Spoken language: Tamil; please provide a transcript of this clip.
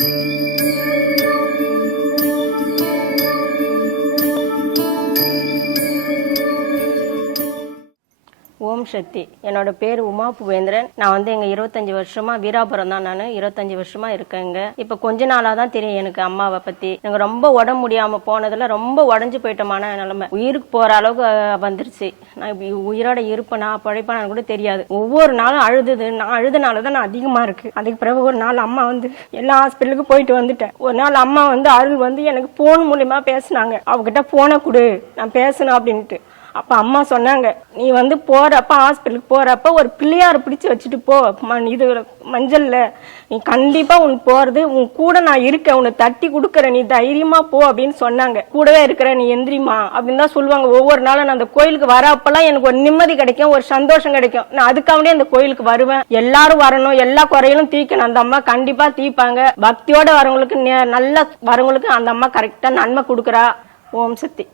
Thank you. ஓம் சக்தி. என்னோட பேர் உமா புவேந்திரன். நான் வந்து எங்க இருபத்தஞ்சு வருஷமா வீராபுரம் தான் நான். இருபத்தஞ்சு வருஷமா இருக்கேங்க இப்ப கொஞ்ச நாளா தான் தெரியும் எனக்கு அம்மாவை பத்தி. எனக்கு ரொம்ப உடம்பு முடியாம போனதுல ரொம்ப உடஞ்சு போயிட்டமான நிலைமை. உயிருக்கு போற அளவுக்கு வந்துருச்சு. நான் இப்படி உயிரோட இருப்பேனா பழைப்பானு கூட தெரியாது. ஒவ்வொரு நாளும் அழுதுது. நான் அழுதுனால தான் நான் அதிகமா இருக்கு. அதுக்கு பிறகு ஒரு நாள் அம்மா வந்து எல்லா ஹாஸ்பிட்டலுக்கு போயிட்டு வந்துட்டேன். ஒரு நாள் அம்மா வந்து அருள் வந்து எனக்கு போன் மூலியமா பேசினாங்க. அவகிட்ட போனை கொடு. நான் பேசணும் அப்படின்ட்டு அப்ப அம்மா சொன்னாங்க நீ வந்து போறப்ப ஹாஸ்பிட்டலுக்கு போறப்ப ஒரு பிள்ளையார பிடிச்சு வச்சுட்டு போ. இது மஞ்சள்ல. நீ கண்டிப்பா உன் போறது உன் கூட நான் இருக்கேன். உன்னை தட்டி கொடுக்குறேன். நீ தைரியமா போ அப்படின்னு சொன்னாங்க. கூடவே இருக்கிற நீ எந்திரிமா அப்படின்னு தான் சொல்லுவாங்க. ஒவ்வொரு நாளும் நான் அந்த கோயிலுக்கு வரப்பெல்லாம் எனக்கு ஒரு நிம்மதி கிடைக்கும் ஒரு சந்தோஷம் கிடைக்கும். நான் அதுக்காகவே அந்த கோயிலுக்கு வருவேன். எல்லாரும் வரணும் எல்லா குறையிலும் தீக்கணும் அந்த அம்மா கண்டிப்பா தீப்பாங்க பக்தியோட வரவங்களுக்கு நே- நல்ல வரவங்களுக்கு அந்த அம்மா கரெக்டா நன்மை கொடுக்குறா. ஓம் சக்தி.